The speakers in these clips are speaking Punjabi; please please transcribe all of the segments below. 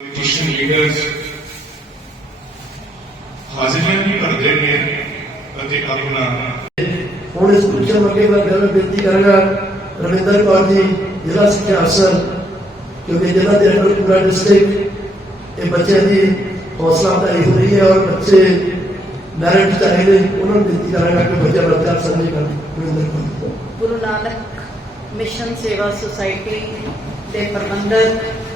politician leaders ਹਾਜ਼ਰੀਆਂ ਵੀ ਭਰਦੇ ਨੇ ਅਤੇ ਆਪਣਾ ਹੁਣ ਇਸ ਪੁੱਛਣ ਲੱਗੇ ਮੈਂ ਪਹਿਲਾਂ ਬੇਨਤੀ ਕਰਾਂਗਾ ਰਵਿੰਦਰ ਕੌਰ ਜੀ ਜ਼ਿਲ੍ਹਾ ਸਿੱਖਿਆ ਅਫਸਰ ਕਿਉਂਕਿ ਜ਼ਿਲ੍ਹਾ ਦੇ ਅੰਦਰ ਪੂਰਾ ਡਿਸਟ੍ਰਿਕਟ ਇਹ ਬੱਚਿਆਂ ਦੀ ਹੌਸਲਾ ਅਫਜ਼ਾਈ ਹੋ ਰਹੀ ਹੈ ਔਰ ਬੱਚੇ ਮੈਰਿਟ ਚਾਹੇ ਨੇ ਉਹਨਾਂ ਨੂੰ ਬੇਨਤੀ ਕਰਾਂਗਾ ਕਿ ਬੱਚਿਆਂ ਦਾ ਚਾਰ ਸਮਝ ਕਰਨ। ਰਵਿੰਦਰ ਕੌਰ ਗੁਰੂ ਨਾਨਕ ਮਿਸ਼ਨ ਸੇਵਾ ਸੁਸਾਇਟੀ ਦੇ ਪ੍ਰਬੰਧਕ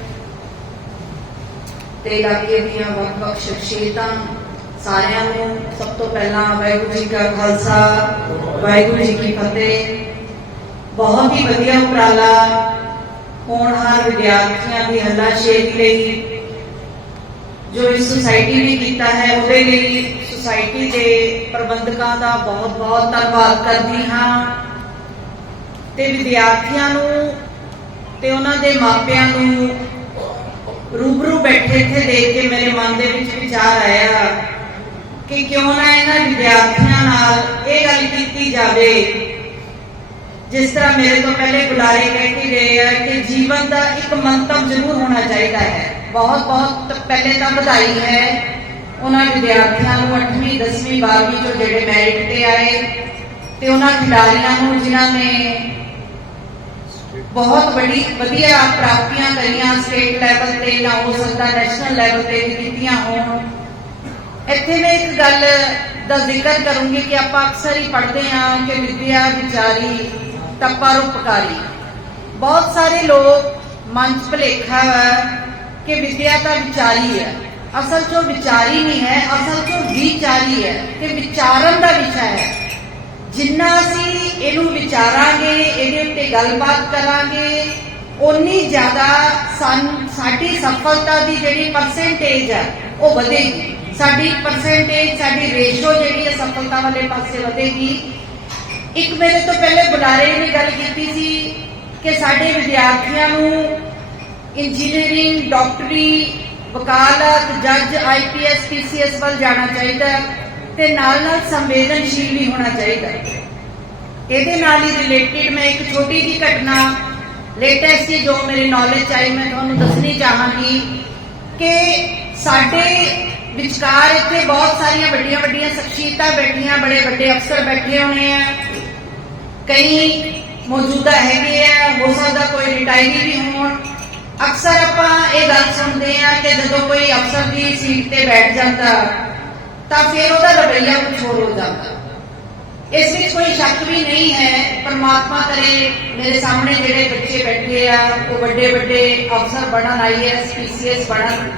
ਤੇ ਇਲਾਕੇ ਦੀਆਂ ਵੱਖ-ਵੱਖ ਸ਼ਖਸੀਅਤਾਂ ਸਾਰਿਆਂ ਨੂੰ ਸਭ ਤੋਂ ਪਹਿਲਾਂ ਵਾਹਿਗੁਰੂ ਜੀ ਕਾ ਖਾਲਸਾ, ਵਾਹਿਗੁਰੂ ਜੀ ਕੀ ਫਤਿਹ। ਬਹੁਤ ਹੀ ਵਧੀਆ ਉਪਰਾਲਾ ਹੋਣਹਾਰ ਵਿਦਿਆਰਥੀਆਂ ਦੀ ਹੱਲਾਸ਼ੇਰੀ ਲਈ, ਜੋ ਇਸ ਸੁਸਾਇਟੀ ਨੇ ਕੀਤਾ ਹੈ, ਉਹਦੇ ਲਈ ਸੁਸਾਇਟੀ ਦੇ ਪ੍ਰਬੰਧਕਾਂ ਦਾ ਬਹੁਤ-ਬਹੁਤ ਧੰਨਵਾਦ ਕਰਦੀ ਹਾਂ। ਤੇ ਵਿਦਿਆਰਥੀਆਂ ਨੂੰ ਤੇ ਉਹਨਾਂ ਦੇ ਮਾਪਿਆਂ ਨੂੰ ਰੂਬਰੂ ਬੈਠੇ ਇੱਥੇ ਦੇਖ ਕੇ ਮੇਰੇ ਮਨ ਦੇ ਵਿੱਚ ਵਿਚਾਰ ਆਇਆ ਕਿ ਕਿਉਂ ਨਾ ਇਹਨਾਂ ਵਿਦਿਆਰਥੀਆਂ ਨਾਲ ਇਹ ਗੱਲ ਕੀਤੀ ਜਾਵੇ। ਜਿਸ ਤਰ੍ਹਾਂ ਮੇਰੇ ਤੋਂ ਪਹਿਲੇ ਬੁਲਾਰੇ ਕਹਿ ਕੇ ਗਏ ਆ ਕਿ ਜੀਵਨ ਦਾ ਇੱਕ ਮੰਤਵ ਜ਼ਰੂਰ ਹੋਣਾ ਚਾਹੀਦਾ ਹੈ। ਬਹੁਤ ਬਹੁਤ ਪਹਿਲੇ ਤਾਂ ਵਧਾਈ ਹੈ। ਉਹਨਾਂ ਵਿਦਿਆਰਥੀਆਂ ਨੂੰ 8ਵੀਂ 10ਵੀਂ 12ਵੀਂ ਤੋਂ ਜਿਹੜੇ ਮੈਰਿਟ ਤੇ ਆਏ ਤੇ ਉਹਨਾਂ ਖਿਡਾਰੀਆਂ ਨੂੰ ਜਿਨ੍ਹਾਂ ਨੇ ਬਹੁਤ ਬੜੀ ਵਧੀਆ ਪ੍ਰਾਪਤੀਆਂ ਕਰੀਆਂ ਸਟੇਟ ਲੈਵਲ ਤੇ ਜਾਂ ਹੋ ਸਕਦਾ ਨੈਸ਼ਨਲ ਲੈਵਲ ਤੇ ਵੀ ਕੀਤੀਆਂ ਹੋਣ। ਇੱਥੇ ਮੈਂ ਇੱਕ ਗੱਲ ਦਾ ਜ਼ਿਕਰ ਕਰੂੰਗੀ ਕਿ ਆਪਾਂ ਅਕਸਰ ਹੀ ਪੜ੍ਹਦੇ ਹਾਂ ਕਿ ਵਿਦਿਆ ਵਿਚਾਰੀ ਤਾਂ ਪਰਉਪਕਾਰੀ ਬਹੁਤ ਸਾਰੇ ਲੋਕ ਮਨ 'ਚ ਭੁਲੇਖਾ ਹੈ ਕਿ ਵਿਦਿਆ ਤਾਂ ਵਿਚਾਰੀ ਹੈ। ਅਸਲ ਚੋ ਵਿਚਾਰੀ ਨਹੀਂ ਹੈ, ਅਸਲ 'ਚੋਂ ਵਿਚਾਰੀ ਹੈ ਕਿ ਵਿਚਾਰਨ ਦਾ ਵਿਸ਼ਾ ਹੈ। ਜਿੰਨਾ ਅਸੀਂ ਇਹਨੂੰ ਵਿਚਾਰਾਂਗੇ, ਇਹਦੇ ਉੱਤੇ ਗੱਲਬਾਤ ਕਰਾਂਗੇ ਉਨੀ ਜ਼ਿਆਦਾ ਸਨ, ਸਾਡੀ ਸਫਲਤਾ ਦੀ ਜਿਹੜੀ ਪਰਸੈਂਟੇਜ ਹੈ ਉਹ ਵਧੇਗੀ। ਸਾਡੀ ਪਰਸੈਂਟੇਜ ਸਾਡੀ ਰੇਸ਼ੋ ਜਿਹੜੀ ਹੈ ਸਫਲਤਾ ਵਾਲੇ ਪਾਸੇ ਵਧੇਗੀ। ਇੱਕ ਮੇਰੇ ਤੋਂ ਪਹਿਲੇ ਬੁਲਾਰੇ ਨੇ ਗੱਲ ਕੀਤੀ ਸੀ ਕਿ ਸਾਡੇ ਵਿਦਿਆਰਥੀਆਂ ਨੂੰ ਇੰਜੀਨੀਅਰਿੰਗ ਡਾਕਟਰੀ ਵਕਾਲਤ, ਜੱਜ ਆਈਪੀਐਸ ਪੀਸੀਐਸ ਵੱਲ ਜਾਣਾ ਚਾਹੀਦਾ। ਹੈ ਤੇ ਨਾਲ ਨਾਲ ਸੰਵੇਦਨਸ਼ੀਲ ਵੀ ਹੋਣਾ ਚਾਹੀਦਾ ਹੈ। ਇਹਦੇ ਨਾਲ ਹੀ ਰਿਲੇਟਡ ਮੈਂ ਇੱਕ ਛੋਟੀ ਜਿਹੀ ਘਟਨਾ ਲੇਟੈਸਟ ਜੋ ਮੇਰੇ ਨੌਲੇਜ ਆਈ, ਮੈਂ ਤੁਹਾਨੂੰ ਦੱਸਣੀ ਚਾਹਾਂਗੀ ਕਿ ਸਾਡੇ ਵਿਚਕਾਰ ਇੱਥੇ ਬਹੁਤ ਸਾਰੀਆਂ ਵੱਡੀਆਂ ਵੱਡੀਆਂ ਸ਼ਖਸੀਅਤਾਂ ਬੈਠੀਆਂ, ਬੜੇ ਵੱਡੇ ਅਫਸਰ ਬੈਠੇ ਹੋਣੇ ਆ। ਕਈ ਮੌਜੂਦਾ ਹੈਗੇ ਆ, ਹੋ ਸਕਦਾ ਕੋਈ ਰਿਟਾਇਰੀ ਵੀ ਹੋਣ। ਅਕਸਰ ਆਪਾਂ ਇਹ ਗੱਲ ਸੁਣਦੇ ਆ ਕਿ ਜਦੋਂ ਕੋਈ ਅਫਸਰ ਦੀ ਸੀਟ ਤੇ ਬੈਠ ਜਾਂਦਾ ਤਾਂ ਫਿਰ ਉਹਦਾ ਰਵੱਈਆ ਕੁਝ ਹੋਰ ਹੋ ਜਾਂਦਾ ਇਸ ਵਿੱਚ ਕੋਈ ਸ਼ੱਕ ਵੀ ਨਹੀਂ ਹੈ ਪਰਮਾਤਮਾ ਕਰੇ ਮੇਰੇ ਸਾਹਮਣੇ ਜਿਹੜੇ ਬੱਚੇ ਬੈਠੇ ਆ ਉਹ ਵੱਡੇ ਵੱਡੇ ਅਫਸਰ ਬਣਨ ਆਈਐਸ ਪੀਸੀਐਸ ਬਣਨ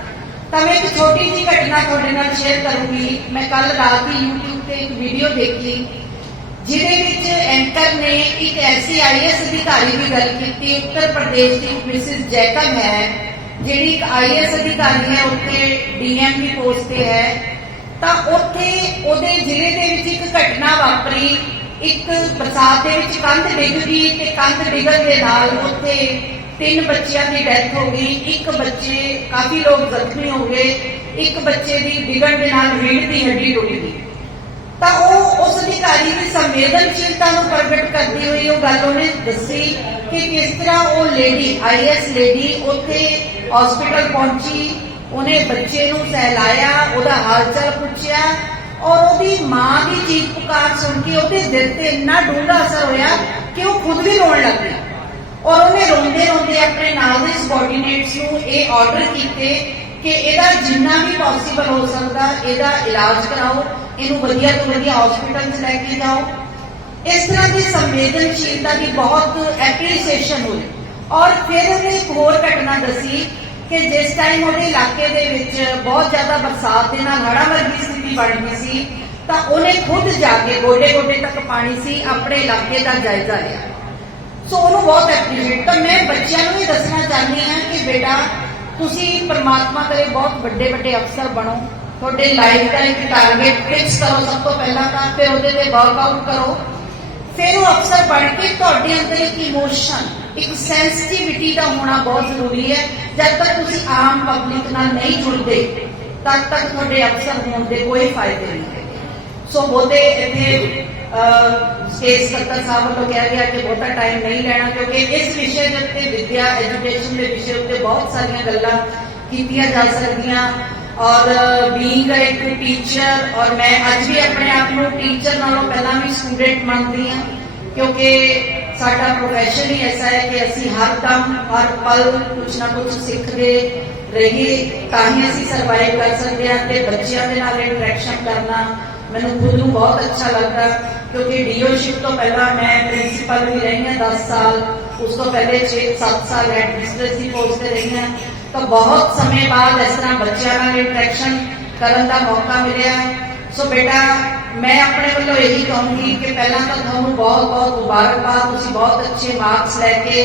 ਤਾਂ ਮੈਂ ਇੱਕ ਛੋਟੀ ਜਿਹੀ ਘਟਨਾ ਤੁਹਾਡੇ ਨਾਲ ਸ਼ੇਅਰ ਕਰੂੰਗੀ ਮੈਂ ਕੱਲ ਰਾਤ ਹੀ YouTube ਤੇ ਇੱਕ ਵੀਡੀਓ ਦੇਖੀ ਜਿਹਦੇ ਵਿੱਚ ਐਂਕਰ ਨੇ ਇੱਕ ਐਸੀ ਆਈਐਸ ਅਧਿਕਾਰੀ ਦੀ ਗੱਲ ਕੀਤੀ ਉੱਤਰ ਪ੍ਰਦੇਸ਼ ਦੀ ਮਿਸਿਸ ਜੈਕਬ ਹੈ ਜਿਹੜੀ ਇੱਕ ਆਈਐਸ ਅਧਿਕਾਰੀ ਹੈ ਉੱਥੇ ਡੀਐਮ ਦੀ ਪੋਸਟ ਤੇ ਹੈ ਤਾਂ ਉੱਥੇ ਉਹਦੇ ਜ਼ਿਲ੍ਹੇ ਦੇ ਵਿੱਚ ਇੱਕ ਘਟਨਾ ਵਾਪਰੀ। ਇੱਕ ਬਰਸਾਤ ਦੇ ਵਿੱਚ ਕੰਧ ਡਿੱਗ ਗਈ ਤੇ ਕੰਧ ਡਿੱਗਣ ਦੇ ਨਾਲ ਉੱਥੇ ਤਿੰਨ ਬੱਚਿਆਂ ਦੀ ਡੈਥ ਹੋ ਗਈ। ਇੱਕ ਬੱਚੇ ਕਾਫੀ ਲੋਕ ਜ਼ਖਮੀ ਹੋ ਗਏ। ਇੱਕ ਬੱਚੇ ਦੀ ਡਿੱਗਣ ਦੇ ਨਾਲ ਰੀੜ ਦੀ ਹੱਡੀ ਟੁੱਟ ਗਈ। ਤਾਂ ਉਹ ਉਸ ਅਧਿਕਾਰੀ ਦੀ ਸੰਵੇਦਨਸ਼ੀਲਤਾ ਨੂੰ ਪ੍ਰਗਟ ਕਰਦੀ ਹੋਈ ਉਹ ਗੱਲ ਉਹਨੇ ਦੱਸੀ ਕਿ ਕਿਸ ਤਰ੍ਹਾਂ ਉਹ ਲੇਡੀ ਆਈਐਸ ਲੇਡੀ ਉੱਥੇ ਹਸਪੀਟਲ ਪਹੁੰਚੀ। ਉਹਨੇ ਬੱਚੇ ਨੂੰ ਸਹਿਲਾਇਆ ਉਹਦਾ ਹਾਲ ਚਾਲ ਪੁੱਛਿਆ ਔਰ ਉਹਦੀ ਮਾਂ ਦੀ ਚੀਖ ਪੁਕਾਰ ਸੁਣ ਕੇ ਉਹਦੇ ਦਿਲ ਤੇ ਇੰਨਾ ਡੂੰਘਾ ਅਸਰ ਹੋਇਆ ਕਿ ਉਹ ਖੁਦ ਵੀ ਰੋਣ ਲੱਗ ਗਿਆ ਔਰ ਉਹਨੇ ਰੋਂਦੇ ਰੋਂਦੇ ਆਪਣੇ ਨਾਲ ਦੇ ਸਬੋਰਡੀਨੇਟਸ ਨੂੰ ਇਹ ਆਰਡਰ ਕੀਤੇ ਕਿ ਇਹਦਾ ਜਿੰਨਾ ਵੀ ਪੋਸੀਬਲ ਹੋ ਸਕਦਾ, ਇਹਦਾ ਇਲਾਜ ਕਰਾਓ, ਇਹਨੂੰ ਵਧੀਆ ਤੋਂ ਵਧੀਆ ਹਸਪੀਟਲ 'ਚ ਲੈ ਕੇ ਜਾਓ। ਇਸ ਤਰ੍ਹਾਂ ਦੀ ਸੰਵੇਦਨਸ਼ੀਲਤਾ ਦੀ ਬਹੁਤ ਐਪਰੀਸੀਏਸ਼ਨ ਹੋਈ। ਔਰ ਫਿਰ ਉਹਨੇ ਇੱਕ ਹੋਰ ਘਟਨਾ ਦੱਸੀ ਕਿ ਜਿਸ ਟਾਈਮ ਉਹਦੇ ਇਲਾਕੇ ਦੇ ਵਿੱਚ ਬਹੁਤ ਜ਼ਿਆਦਾ ਬਰਸਾਤ ਦੇ ਨਾਲ ਹੜ੍ਹਾਂ ਵਰਗੀ ਸਥਿਤੀ ਬਣ ਗਈ ਸੀ, ਤਾਂ ਉਹਨੇ ਖੁਦ ਜਾ ਕੇ ਗੋਡੇ ਗੋਡੇ ਤੱਕ ਪਾਣੀ ਸੀ, ਆਪਣੇ ਇਲਾਕੇ ਦਾ ਜਾਇਜ਼ਾ ਲਿਆ। ਸੋ ਉਹਨੂੰ ਬਹੁਤ ਐਪਰੀਸ਼ੀਏਟ ਤਾਂ ਮੈਂ ਬੱਚਿਆਂ ਨੂੰ ਵੀ ਦੱਸਣਾ ਚਾਹੁੰਦੀ ਹਾਂ ਕਿ ਬੇਟਾ, ਤੁਸੀਂ ਪਰਮਾਤਮਾ ਕਰੇ ਬਹੁਤ ਵੱਡੇ ਵੱਡੇ ਅਫਸਰ ਬਣੋ। ਤੁਹਾਡੇ ਲਾਈਫ ਦਾ ਇੱਕ ਟਾਰਗੇਟ ਫਿਕਸ ਕਰੋ ਸਭ ਤੋਂ ਪਹਿਲਾਂ ਤਾਂ, ਫਿਰ ਉਹਦੇ ਤੇ ਵਰਕਆਊਟ ਕਰੋ। ਫਿਰ ਉਹ ਅਫਸਰ ਬਣ ਕੇ ਤੁਹਾਡੇ ਅੰਦਰ ਇੱਕ ਇਮੋਸ਼ਨ ਇੱਕ ਸੈਂਸਿਟੀਵਿਟੀ ਦਾ ਹੋਣਾ ਬਹੁਤ ਜ਼ਰੂਰੀ ਹੈ। ਜਦ ਤੱਕ ਤੁਸੀਂ ਆਮ ਪਬਲਿਕ ਨਾਲ ਨਹੀਂ ਜੁੜਦੇ, ਤਦ ਤੱਕ ਤੁਹਾਡੇ ਅਫਸਰ ਹੋਣ ਦੇ ਕੋਈ ਫਾਇਦੇ ਨਹੀਂ। ਸੋ ਬਹੁਤੇ ਇੱਥੇ ਸਟੇਜ ਸਕੱਤਰ ਸਾਹਿਬ ਵੱਲੋਂ ਕਿਹਾ ਗਿਆ ਕਿ ਬਹੁਤਾ ਟਾਈਮ ਨਹੀਂ ਲੈਣਾ, ਕਿਉਂਕਿ ਇਸ ਵਿਸ਼ੇ ਦੇ ਉੱਤੇ ਵਿਦਿਆ ਐਜੂਕੇਸ਼ਨ ਦੇ ਵਿਸ਼ੇ ਉੱਤੇ ਬਹੁਤ ਸਾਰੀਆਂ ਗੱਲਾਂ ਕੀਤੀਆਂ ਜਾ ਸਕਦੀਆਂ। ਔਰ ਬੀਇੰਗ ਇੱਕ ਟੀਚਰ ਔਰ ਮੈਂ ਅੱਜ ਵੀ ਆਪਣੇ ਆਪ ਨੂੰ ਟੀਚਰ ਨਾਲੋਂ ਪਹਿਲਾਂ ਵੀ ਸਟੂਡੈਂਟ ਮੰਨਦੀ ਹਾਂ, ਕਿਉਂਕਿ ਸਾਡਾ ਪ੍ਰੋਫੈਸ਼ਨ ਹੀ ਐਸਾ ਹੈ ਕਿ ਅਸੀਂ ਹਰ ਦਮ ਹਰ ਪਲ ਕੁਝ ਨਾ ਕੁਝ ਸਿੱਖਦੇ ਰਹੀਏ, ਤਾਂ ਹੀ ਅਸੀਂ ਸਰਵਾਈਵ ਕਰ ਸਕਦੇ ਹਾਂ ਤੇ ਬੱਚਿਆਂ ਦੇ ਨਾਲ ਇੰਟਰੈਕਸ਼ਨ ਕਰਨਾ ਮੈਨੂੰ ਖੁਦ ਨੂੰ ਬਹੁਤ ਅੱਛਾ ਲੱਗਦਾ, ਕਿਉਂਕਿ ਡੀਓਸ਼ਿਪ ਤੋਂ ਪਹਿਲਾਂ ਮੈਂ ਪ੍ਰਿੰਸੀਪਲ ਵੀ ਰਹੀ ਹਾਂ 10 ਸਾਲ, ਉਸ ਤੋਂ ਪਹਿਲੇ 6-7 ਸਾਲ ਹੈਡ ਮਿਸਟਰਸ ਦੀ ਪੋਸਟ ਤੇ ਰਹੀ ਹਾਂ। ਤਾਂ ਬਹੁਤ ਸਮੇਂ ਬਾਅਦ ਇਸ ਤਰ੍ਹਾਂ ਬੱਚਿਆਂ ਨਾਲ ਇੰਟਰੈਕਸ਼ਨ ਕਰਨ ਦਾ ਮੌਕਾ ਮਿਲਿਆ। ਸੋ ਬੇਟਾ, ਮੈਂ ਆਪਣੇ ਵੱਲੋਂ ਇਹੀ ਕਹੂੰਗੀ ਕਿ ਪਹਿਲਾਂ ਤਾਂ ਤੁਹਾਨੂੰ ਬਹੁਤ ਬਹੁਤ ਮੁਬਾਰਕਬਾਦ। ਤੁਸੀਂ ਬਹੁਤ ਅੱਛੇ ਮਾਰਕਸ ਲੈ ਕੇ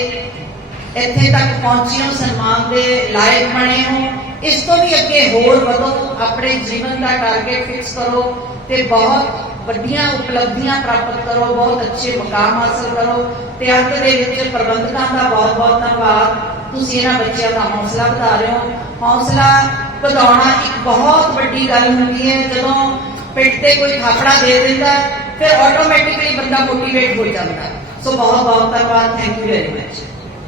ਇੱਥੇ ਤੱਕ ਪਹੁੰਚੇ ਹੋ, ਸਨਮਾਨ ਦੇ ਲਾਇਕ ਬਣੇ ਹੋ। ਇਸ ਤੋਂ ਵੀ ਅੱਗੇ ਹੋਰ ਵਧੋ, ਆਪਣੇ ਜੀਵਨ ਦਾ ਟਾਰਗੇਟ ਫਿਕਸ ਕਰੋ ਤੇ ਬਹੁਤ ਵੱਡੀਆਂ ਉਪਲਬਧੀਆਂ ਪ੍ਰਾਪਤ ਕਰੋ, ਬਹੁਤ ਅੱਛੇ ਮੁਕਾਮ ਹਾਸਲ ਕਰੋ। ਤੇ ਅੰਤ ਦੇ ਵਿੱਚ ਪ੍ਰਬੰਧਕਾਂ ਦਾ ਬਹੁਤ ਬਹੁਤ ਧੰਨਵਾਦ। ਤੁਸੀਂ ਇਹਨਾਂ ਬੱਚਿਆਂ ਦਾ ਹੌਸਲਾ ਵਧਾ ਰਹੇ ਹੋ। ਹੌਸਲਾ ਵਧਾਉਣਾ ਇੱਕ ਬਹੁਤ ਵੱਡੀ ਗੱਲ ਹੁੰਦੀ ਹੈ। ਜਦੋਂ ਪਿੱਠ ਤੇ ਕੋਈ ਥਾਪੜਾ ਦੇ ਦਿੰਦਾ ਫਿਰ ਆਟੋਮੈਟਿਕਲੀ ਬੰਦਾ ਮੋਟੀਵੇਟ ਹੋ ਜਾਂਦਾ ਸੋ ਬਹੁਤ ਬਹੁਤ ਧੰਨਵਾਦ। Thank you very much